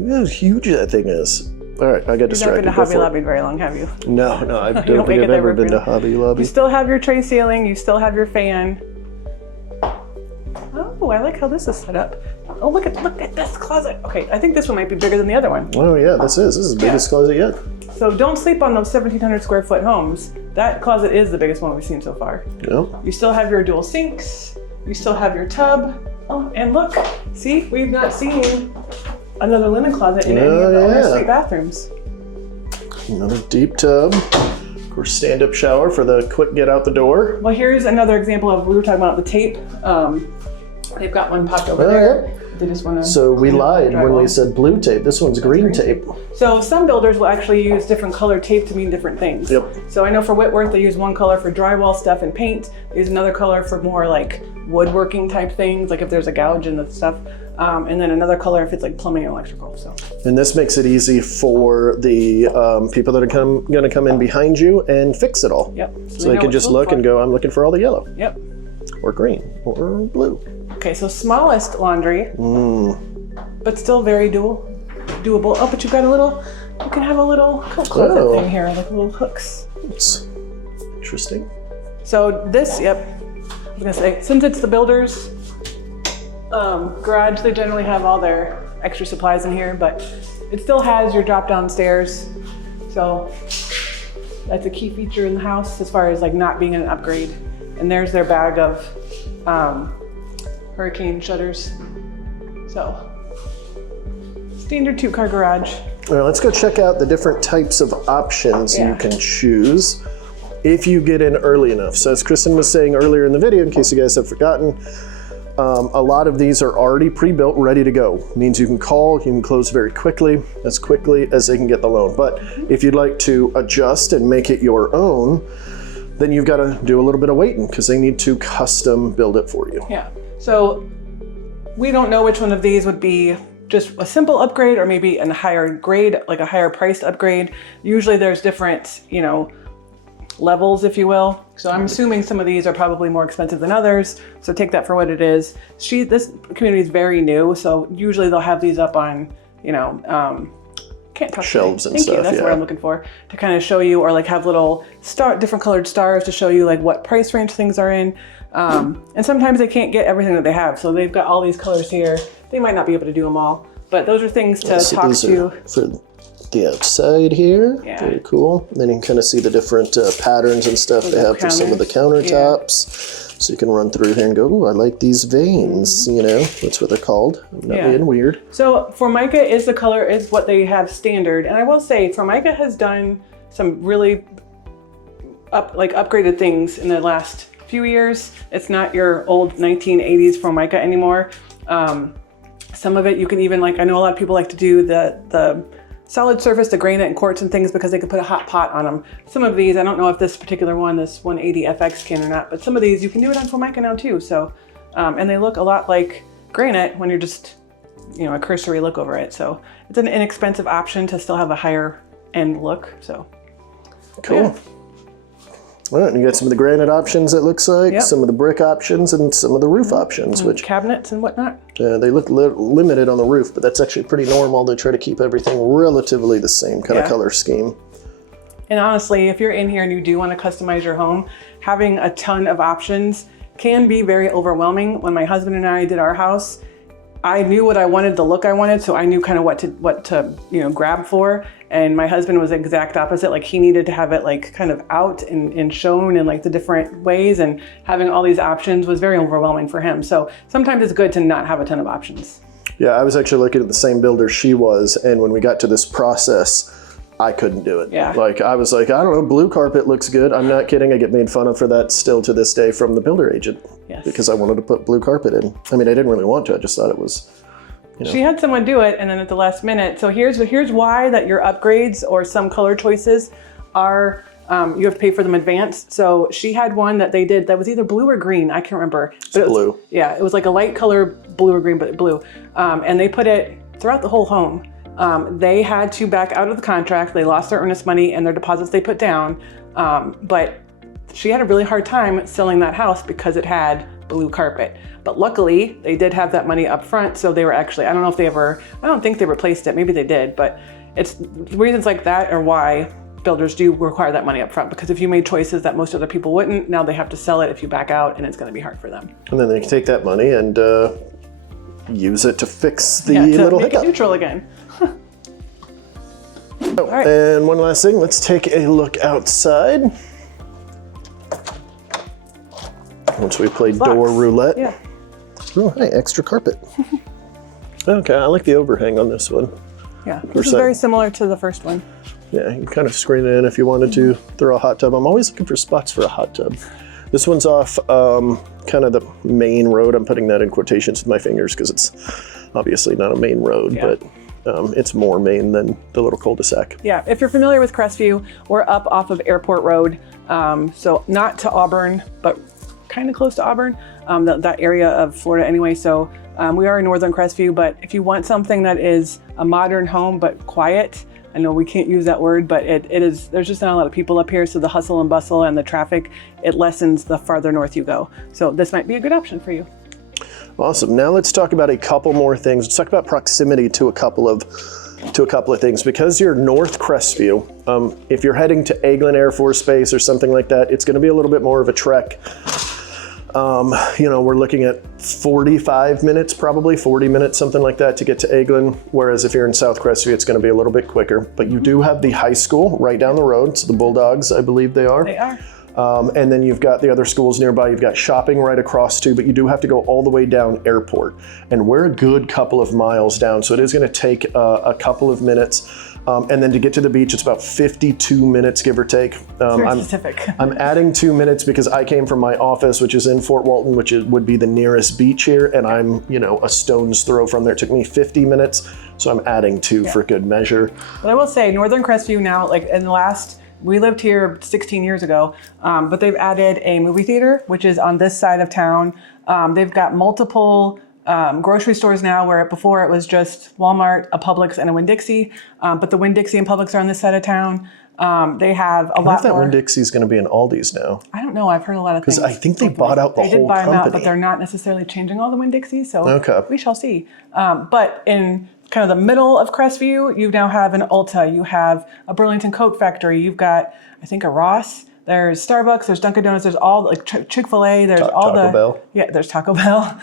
Look how huge that thing is. All right, I got You've not distracted. been to Go Hobby for it. Lobby very long, have you? No, I don't don't make think it I've that ever been to repeat. Hobby Lobby. You still have your tray ceiling, you still have your fan. Oh, I like how this is set up. Oh, look at this closet. Okay, I think this one might be bigger than the other one. Oh yeah, this is the biggest closet yet. So don't sleep on those 1,700 square foot homes. That closet is the biggest one we've seen so far. Yeah. You still have your dual sinks. You still have your tub. Oh, and look, see, we've not seen another linen closet in any of the owner suite bathrooms. Another deep tub. Of course, stand-up shower for the quick get out the door. Well, here's another example of, we were talking about the tape. They've got one popped over there. They just want to. So we lied when we said blue tape. This one's green tape. So some builders will actually use different color tape to mean different things. Yep. So I know for Whitworth, they use one color for drywall stuff and paint. They use another color for more like woodworking type things, like if there's a gouge in the stuff. And then another color if it's like plumbing and electrical. So. And this makes it easy for the people that are going to come in behind you and fix it all. Yep. So they can just look and go, I'm looking for all the yellow. Yep. Or green or blue. Okay, so smallest laundry, but still very doable. Oh, but you've got you can have a little coat closet thing here, like little hooks. It's interesting. So this, I was gonna say, since it's the builder's garage, they generally have all their extra supplies in here, but it still has your drop down stairs. So that's a key feature in the house as far as like not being an upgrade. And there's their bag of hurricane shutters. So, standard 2-car garage. All right, let's go check out the different types of options you can choose if you get in early enough. So as Kristen was saying earlier in the video, in case you guys have forgotten, a lot of these are already pre-built, ready to go. Means you can call, you can close very quickly as they can get the loan. But if you'd like to adjust and make it your own, then you've got to do a little bit of waiting because they need to custom build it for you. Yeah, so we don't know which one of these would be just a simple upgrade or maybe a higher grade, like a higher priced upgrade. Usually there's different, levels, if you will. So I'm assuming some of these are probably more expensive than others. So take that for what it is. This community is very new. So usually they'll have these up on, can't talk shelves and Thank stuff. you. That's what I'm looking for, to kind of show you, or like have little different colored stars to show you like what price range things are in. And sometimes they can't get everything that they have. So they've got all these colors here. They might not be able to do them all, but those are things to talk to. For the outside here, very cool. And then you can kind of see the different patterns and stuff they have for some of the countertops. So you can run through here and go, ooh, I like these veins, that's what they're called. I'm not being weird. So Formica is what they have standard. And I will say Formica has done some really upgraded things in the last few years. It's not your old 1980s Formica anymore. Some of it you can even I know a lot of people like to do the solid surface, the granite and quartz and things because they can put a hot pot on them. Some of these, I don't know if this particular one, this 180 FX can or not, but some of these you can do it on Formica now too. So, and they look a lot like granite when you're just, a cursory look over it. So it's an inexpensive option to still have a higher end look. So cool. Yeah. All right, and you got some of the granite options, it looks like, some of the brick options, and some of the roof options, which cabinets and whatnot. they look limited on the roof, but that's actually pretty normal. They try to keep everything relatively the same kind of color scheme. And honestly, if you're in here and you do want to customize your home, having a ton of options can be very overwhelming. When my husband and I did our house, I knew what I wanted, the look I wanted, so I knew kind of what to grab for. And my husband was the exact opposite. Like, he needed to have it like kind of out and shown in like the different ways, and having all these options was very overwhelming for him. So sometimes it's good to not have a ton of options. Yeah, I was actually looking at the same builder she was, and when we got to this process, I couldn't do it. Yeah. Like, I was like, I don't know, blue carpet looks good. I'm not kidding. I get made fun of for that still to this day from the builder agent. Yes. Because I wanted to put blue carpet in. I mean, I didn't really want to. I just thought it was, She had someone do it, and then at the last minute. So here's why that your upgrades or some color choices are, you have to pay for them in advance. So she had one that they did that was either blue or green. I can't remember. It's blue. Yeah, it was like a light color blue or green, but blue. And they put it throughout the whole home. They had to back out of the contract. They lost their earnest money and their deposits they put down. But she had a really hard time selling that house because it had blue carpet. But luckily, they did have that money up front. So they were actually, I don't think they replaced it. Maybe they did. But it's reasons like that are why builders do require that money up front. Because if you made choices that most other people wouldn't, now they have to sell it if you back out, and it's going to be hard for them. And then they can take that money and use it to fix the to little make hiccup. it neutral again. Oh, right. And one last thing, let's take a look outside. Once we play door roulette. Yeah. Oh, hey, extra carpet. Okay, I like the overhang on this one. Yeah, this is very similar to the first one. Yeah, you can kind of screen it in if you wanted to throw a hot tub. I'm always looking for spots for a hot tub. This one's off kind of the main road. I'm putting that in quotations with my fingers because it's obviously not a main road, but it's more main than the little cul-de-sac. Yeah, if you're familiar with Crestview, we're up off of Airport Road. So not to Auburn, but kind of close to Auburn, that area of Florida anyway. So we are in northern Crestview, but if you want something that is a modern home but quiet, I know we can't use that word, but it is, there's just not a lot of people up here, so the hustle and bustle and the traffic, it lessens the farther north you go. So this might be a good option for you. Awesome. Now let's talk about a couple more things. Let's talk about proximity to a couple of things. Because you're North Crestview, if you're heading to Eglin Air Force Base or something like that, it's going to be a little bit more of a trek. We're looking at 45 minutes, probably 40 minutes, something like that to get to Eglin. Whereas if you're in South Crestview, it's going to be a little bit quicker. But you do have the high school right down the road. So the Bulldogs, I believe they are. They are. And then you've got the other schools nearby. You've got shopping right across too, but you do have to go all the way down Airport. And we're a good couple of miles down. So it is going to take a couple of minutes. And then to get to the beach, it's about 52 minutes, give or take. Very specific. I'm adding 2 minutes because I came from my office, which is in Fort Walton, which would be the nearest beach here. And I'm, a stone's throw from there. It took me 50 minutes. So I'm adding 2 for good measure. But I will say, Northern Crestview now, like in the last, we lived here 16 years ago, but they've added a movie theater, which is on this side of town. They've got multiple grocery stores now, where before it was just Walmart, a Publix, and a Winn-Dixie. But the Winn-Dixie and Publix are on this side of town. They have a lot more. I think that Winn-Dixie is going to be in Aldi's now. I don't know. I've heard a lot of things. Because I think they bought out the whole company. They did buy them out, but they're not necessarily changing all the Winn-Dixies. So we shall see. But in kind of the middle of Crestview, you now have an Ulta. You have a Burlington Coat Factory. You've got, I think, a Ross. There's Starbucks, there's Dunkin' Donuts, there's all like Chick-fil-A, there's all the— Taco Bell. Yeah, there's Taco Bell.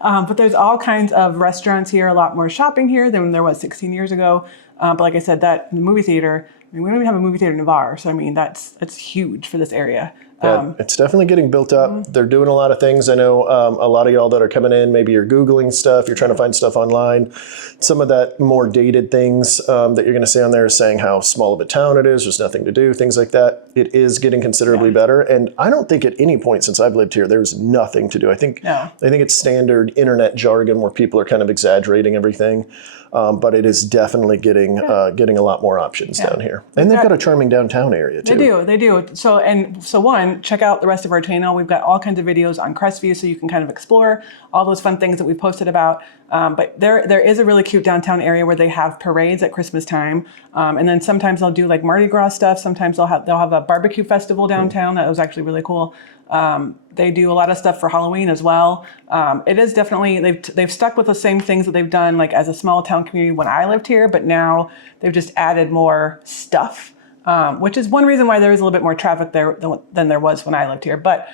But there's all kinds of restaurants here, a lot more shopping here than there was 16 years ago. But like I said, that movie theater, we don't even have a movie theater in Navarre. So I mean, that's huge for this area. Yeah, it's definitely getting built up. They're doing a lot of things. I know a lot of y'all that are coming in, maybe you're Googling stuff, you're trying to find stuff online. Some of that more dated things that you're going to see on there is saying how small of a town it is, there's nothing to do, things like that. It is getting considerably better. And I don't think at any point since I've lived here, there's nothing to do. I think it's standard internet jargon where people are kind of exaggerating everything. But it is definitely getting a lot more options down here. And they've got a charming downtown area too. They do. So one, check out the rest of our channel. We've got all kinds of videos on Crestview so you can kind of explore all those fun things that we posted about. But there is a really cute downtown area where they have parades at Christmas time. And then sometimes they'll do like Mardi Gras stuff. Sometimes they'll have a barbecue festival downtown. That was actually really cool. They do a lot of stuff for Halloween as well. It is definitely, they've stuck with the same things that they've done like as a small town community when I lived here, but now they've just added more stuff. which is one reason why there is a little bit more traffic there than there was when I lived here. But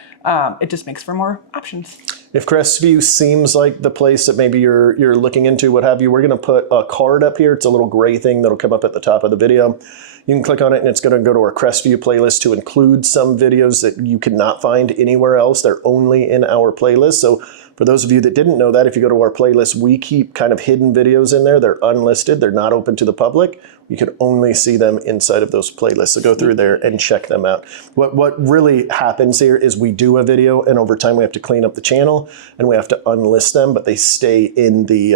it just makes for more options. If Crestview seems like the place that maybe you're looking into, what have you, we're going to put a card up here. It's a little gray thing that'll come up at the top of the video. You can click on it and it's going to go to our Crestview playlist to include some videos that you cannot find anywhere else. They're only in our playlist. So for those of you that didn't know that, if you go to our playlist, we keep kind of hidden videos in there. They're unlisted. They're not open to the public. You can only see them inside of those playlists. So go through there and check them out. What really happens here is we do a video and over time we have to clean up the channel and we have to unlist them, but they stay in the,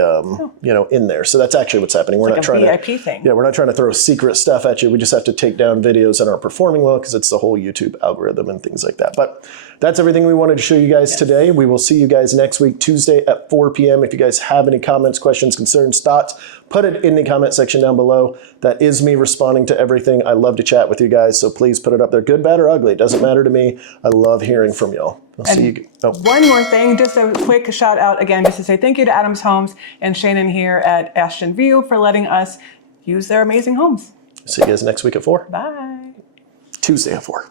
in there. So that's actually what's happening. We're not trying to VIP thing. Yeah, we're not trying to throw secret stuff at you. We just have to take down videos that aren't performing well because it's the whole YouTube algorithm and things like that. But that's everything we wanted to show you guys today. We will see you guys next week, Tuesday at 4 p.m. If you guys have any comments, questions, concerns, thoughts, put it in the comment section down below. That is me responding to everything. I love to chat with you guys, so please put it up there. Good, bad, or ugly. It doesn't matter to me. I love hearing from y'all. I'll see you. One more thing, just a quick shout out again, just to say thank you to Adams Homes and Shannon here at Ashton View for letting us use their amazing homes. See you guys next week at 4. Bye. Tuesday at 4.